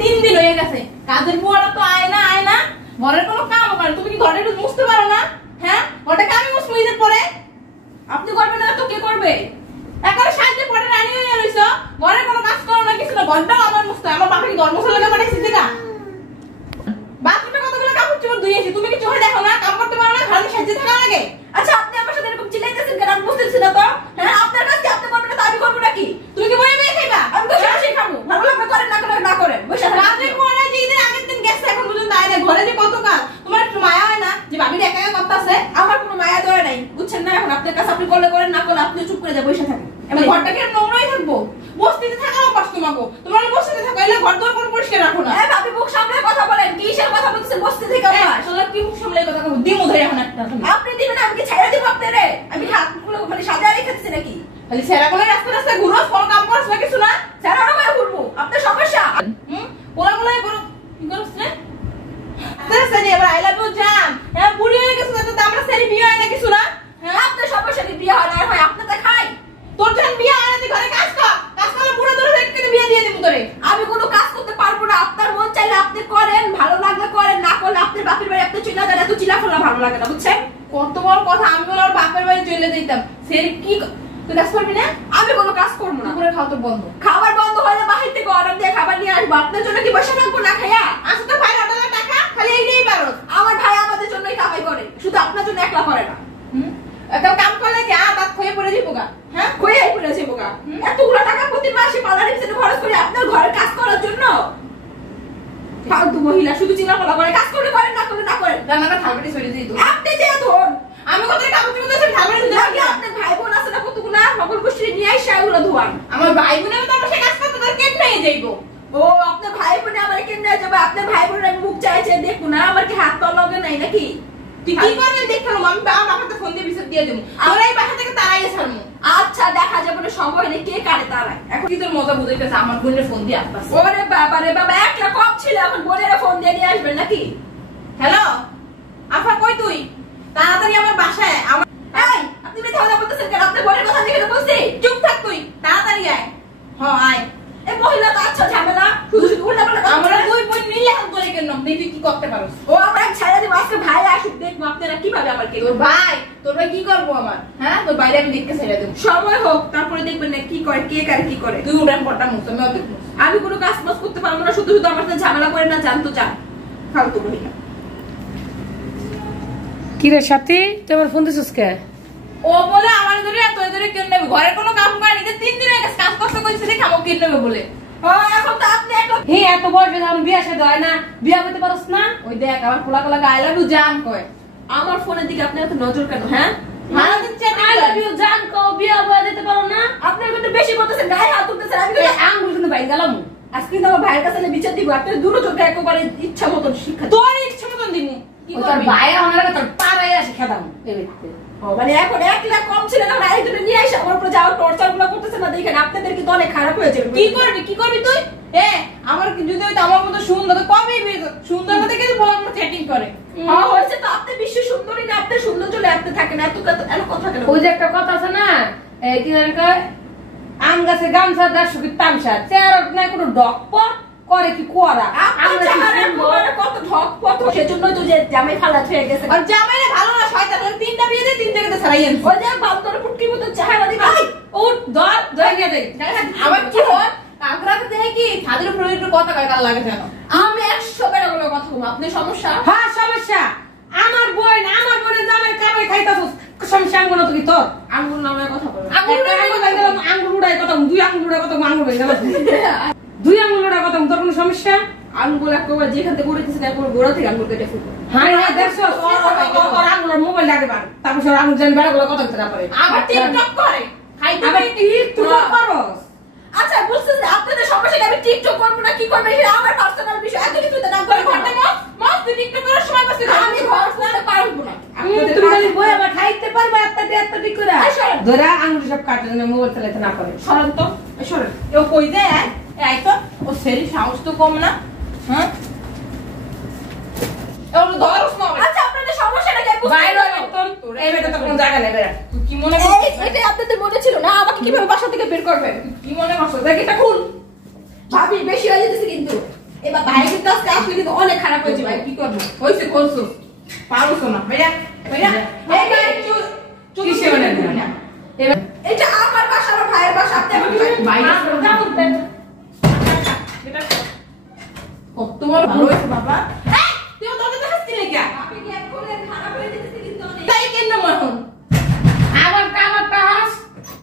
3 দিন হয়ে গেছে, কাজের বুয়ারা তো আয় না, ঘরের কোনো কাম করে। তুমি কি ঘরে একটু মুছতে পারো না? হ্যাঁ, ঘরটা আমি মুছবো ঈদের পরে। আপনি করবেন না তো কে করবে? একেবারে সাহায্য পরে রানি হয়ে রইছো, ঘরে কোনো কাজ করো না, কিছু না। ঘরটাও আমার মুছতে, আমার বাপে কি ধর্ম ছেলে পাঠাইছি দেখা? বাথরুমে কতগুলো কাপড় চোপড় ধুইয়েছি, তুমি কি চোখে দেখো না? কাম করতে পারো না, ঘরে সাহায্য থাকা লাগে। আচ্ছা, আপনি আমার সাথে এরকম চিল্লাইতেছেন কেন? আমি বুঝতেছি না তো। হ্যাঁ, আপনার কাজ কি আপনি করবেন না, আমি করবো নাকি? তুমি কি বইয়ে খাইবা? আমি তো সরাসরি খাবো। ভালো লাগবে করেন, না করেন বসে রাতে পরে যে ঈদের আগের দিন গেছে, এখন পর্যন্ত আয় না। ঘরে যে কত কাজ, তোমার একটু মায়া হয় না যে ভাবি একা একা করতেছে? আমার কোনো মায়া ধরে নাই, বুঝছেন না? এখন আপনার কাছে আপনি করলে করেন, না করলে আপনি চুপ করে যা বসে থাকেন। এবার ঘরটাকে নোংরাই থাকবো? বস্তিতে থাকা অভ্যাস তোমাকে, তোমার বস্তিতে থাকো, এলে ঘর দোর কোনো পরিষ্কার রাখো না। হ্যাঁ ভাবি, মুখ সামলে কথা বলেন, কিসের কথা বলতেছেন? বস্তি থেকে অভ্যাস তোলা কি মুখ সামলে কথা বলবো? দিমু ধরে এখন একটা আপনি দিবেন, আমি কি ছাইড়া দিব আপনারে? আমি হাতগুলো মানে সাজা রেখেছি নাকি? খালি ছেড়াগুলো রাস্তা ঘুরো, কোনো কাম করছ না কিছু না? ছেড়ানো করে ঘুরবো, আপনার সমস্যা। পোলাগুলাই করো, কি করছ না? আচ্ছা এবার আই লাভ ইউ জান। হ্যাঁ, বুড়ি হয়ে গেছে তো আমরা সেরি বিয়ে হয় না কিছু না? হ্যাঁ, আপনার সমস্যা কি? বিয়ে হয় না হয় আপনাদের খাই। তোর যখন বিয়ে হয় না, তুই ঘরে কাজ করলে বুড়ো ধরে একটু বিয়ে দিয়ে দিব তোরে। আমি কোনো কাজ করতে পারবো না, আপনার মন চাইলে আপনি করেন, ভালো লাগলে করেন, না করলে আপনার বাপের বাড়ি আপনি চলে যান। এত চিলাফোলা ভালো লাগে না, বুঝছেন? কত বড় কথা, আমি বলে বাপের বাড়ি চলে যেতাম। সেরি কি তুই কাজ করবি না? আমি কোনো কাজ করবো না। করে খাওয়া তো বন্ধ। খাবার বন্ধ হলে বাহির থেকে অর্ডার দিয়ে খাবার নিয়ে আসবো। আপনার জন্য কি বসে থাকবো না খাইয়া? আচ্ছা, তো ভাই অর্ডার টাকা খালি এইটাই পারো। আমার ভাই আমাদের জন্যই কামাই করে, শুধু আপনার জন্য একলা করে না। কাম করলে কি দাঁত খয়ে পড়ে যাবো গা? হ্যাঁ, খয়ে পড়ে যাবো গা। এতগুলো টাকা প্রতি মাসে পার্লারের পিছনে খরচ করে আপনার ঘরের কাজ করার জন্য? ফালতু মহিলা, শুধু চিল্লাফালা করে। কাজ করলে করেন, না করলে না করেন। রান্নাটা থালবাটি ছড়িয়ে দিই তো। আপনি যে ধন, আমি কোথায় কাপড় চোপড় দিয়েছি থালবাটি ধরে? আপনার ভাই বোন আছে না কতগুলা, সকল গোষ্ঠী নিয়ে আইসা এগুলো ধোয়ান। আমার ভাই বোনের তো আমার সে কাজ করতে তার কেন নিয়ে যাইবো? ও, আপনার ভাই বোনে আমার কেন নিয়ে যাবে? আপনার ভাই বোনের আমি মুখ চাইছে দেখুন না, আমার কি হাত পা লগে নাই নাকি? তুই কি করবি দেখলাম, আমি বাবাকে ফোন দিয়ে বিচার দিয়ে দেবো। আমরা এই বাসা থেকে তাড়াইয়ে ছাড়বো। আচ্ছা, দেখা যাবে না, সময় নেই, কে কারে তাড়ায়। এখন কি তোর মজা বুঝাইতেছে? আমার বোনের ফোন দিয়ে আসতেছে। ওরে বাবা রে বাবা, একটা কম ছিল, এখন বোনের ফোন দিয়ে নিয়ে আসবেন নাকি? হ্যালো আফা, কই তুই? তাড়াতাড়ি আমার বাসায়। আমার এই, আপনি মিথ্যা কথা বলতেছেন কেন? আপনার বোনের কথা দেখে তো বলছি। চুপ থাক তুই, তাড়াতাড়ি আয়। হ্যাঁ আয়। এই মহিলা তো আচ্ছা ঝামেলা, শুধু শুধু উল্টাপাল্টা কথা। আমরা দুই বোন মিলে হাত ধরে কেন দেখি কি করতে পারো? ও, আমরা ছাড়া দিব। আজকে ভাই আসুক, দেখবো আপনারা কিভাবে আমার কে। তোর ভাই কি করবো আমার? হ্যাঁ, তোর বাইরে আমি দেখতে ছেড়ে দেবো। সময় হোক, তারপরে দেখবেন না কি করে, কে কারে কি করে। তুই উড়ান পড়টা মুখ, আমি অত আমি কোনো কাজ বাজ করতে পারবো না, শুধু শুধু আমার সাথে ঝামেলা করে না, জানতো যা ফালতু মহিলা। কি রে সাথী, তুই আমার ফোন দিছিস কে? ও বলে আমার ধরে এত ধরে কেন নেবে? ঘরে কোনো কাম করে না, 3 দিন হয়ে গেছে কাজ করতে করছে, দেখে আমাকে কেন নেবে বলে। ও, এখন তো আপনি একটা হে এত বয়সে যখন বিয়ে সাথে হয় না, বিয়ে করতে পারছ না? ওই দেখ আমার পোলা পোলা আই লাভ ইউ জান কয়। আমার ফোনের দিকে আপনি এত নজর কেন? হ্যাঁ, ভালো দিচ্ছে আই লাভ ইউ জান কো, বিয়ে বয়া দিতে পারো না? আপনার কিন্তু বেশি বলতেছেন, গায়ে হাত তুলতেছেন। আমি আঙ্গুল কিন্তু বাইরে গেলাম। আজকে তো আমার ভাইয়ের কাছে বিচার দিব। আপনি দুটো চোখে একেবারে ইচ্ছা মতন শিক্ষা, তোর ইচ্ছা মতন দিব। কি তোর করবি? ভাই ওনার কাছে তোর পাড়ায় আসে খেতাম এই ব্যক্তি। ও, মানে এখন 1 লাখ কম ছিল না, আরেকজনে নিয়ে আসে আমার উপরে যাওয়ার টর্চার গুলো করতেছে না, দেখেন আপনাদের কি দলে খারাপ হয়ে যাবে। কি করবি তুই? আমার যদি হইতো আমার মতো সুন্দর, কবে সুন্দর দেখে বলা সেটিং করে। হ্যাঁ, হয়েছে তো। আপনি বিশ্ব সুন্দরী না, আপনি সুন্দর চলে আপনি থাকেন, এত কথা কেন? ওই যে একটা কথা আছে না, কি জানি কয়, আম গাছে গামছা দাস কি তামসা, চেহারা নাই কোনো ডকপট করে কি কোয়ারা। কত ঢক পথ, সেজন্যই তো যে জামাই ফালা হয়ে গেছে। আর জামাইরে ভালো না, শয়তান। 3টা বিয়ে দিয়ে 3 জায়গাতে ছাড়াই আনছে। ওই যে বালতরে পুটকির মতো চেহারা দিবা। ও ধর নিয়ে যাই। আমার কি হয় কাকরাতে দেখে কি ছাদের উপরে একটু কথা কয় কাল লাগে জানো? আমি 100 বেড়া বলে কথা বলবো। আপনি সমস্যা? হ্যাঁ সমস্যা। আমার বোনের জামাই কামাই খাইতাছস, সমস্যা আঙ্গুল তো কি তোর? আঙ্গুল নামে কথা বলো। আঙ্গুল উড়াই কথা, 2 আঙ্গুল উড়াই কথা, আঙ্গুল হয়ে গেল। 2 আঙ্গুল উড়াই কথা, তোর কোনো সমস্যা? আঙ্গুল একবার যেখান থেকে উড়েছে একবার গোড়া থেকে আঙ্গুল কেটে ফুটো। হ্যাঁ দেখছো, ওর আঙ্গুলের মোবাইল লাগে বার, তারপর সে আঙ্গুল জান বেড়া গুলো কথা বলতে না পারে। আবার টিকটক করে, আবার টিকটক করস। আচ্ছা বুঝছেন আপনাদের সমস্যা কি? আমি টিকটক করব না কি করব, এটা আমার পার্সোনাল বিষয়। এত কিছু তো না করে ঘরটা মস্ত টিকটক করার সময় পাচ্ছি না। আমি ঘর করতে পারবো না। তুমি যদি বই আবার খাইতে পারবা এত ঠিক করে ধরা আঙ্গুল সব কাটে না, মোবাইল চালাতে না পারে। সরেন তো, সরেন। ও কই যায়? এই তো ও সেরি সাহস তো কম না। হ্যাঁ, ওর ধরস না। আচ্ছা আপনাদের সমস্যাটা কি? বাইরে একদম এই বেটা তো কোনো জায়গা নেই। বেটা তুই কি মনে করছিস? এটা আপনাদের মনে ছিল না? আমাকে কিভাবে বাসা থেকে বের করবে? কি মনে করছিস? দেখ এটা খুল। ভাবি বেশি হয়ে যেতেছে কিন্তু। আসলে কিন্তু অনেক খারাপ হয়েছে ভাই, কি করবো? হয়েছে করছো, পারছো না ভাইয়া, ভাইয়া এই ভাই কিসে মানে না? এবার এটা আমার বাসা, আমার ভাইয়ের বাসা, আপনি আমাকে বাইরে যাও, কত বড় ভালো হয়েছে বাবা।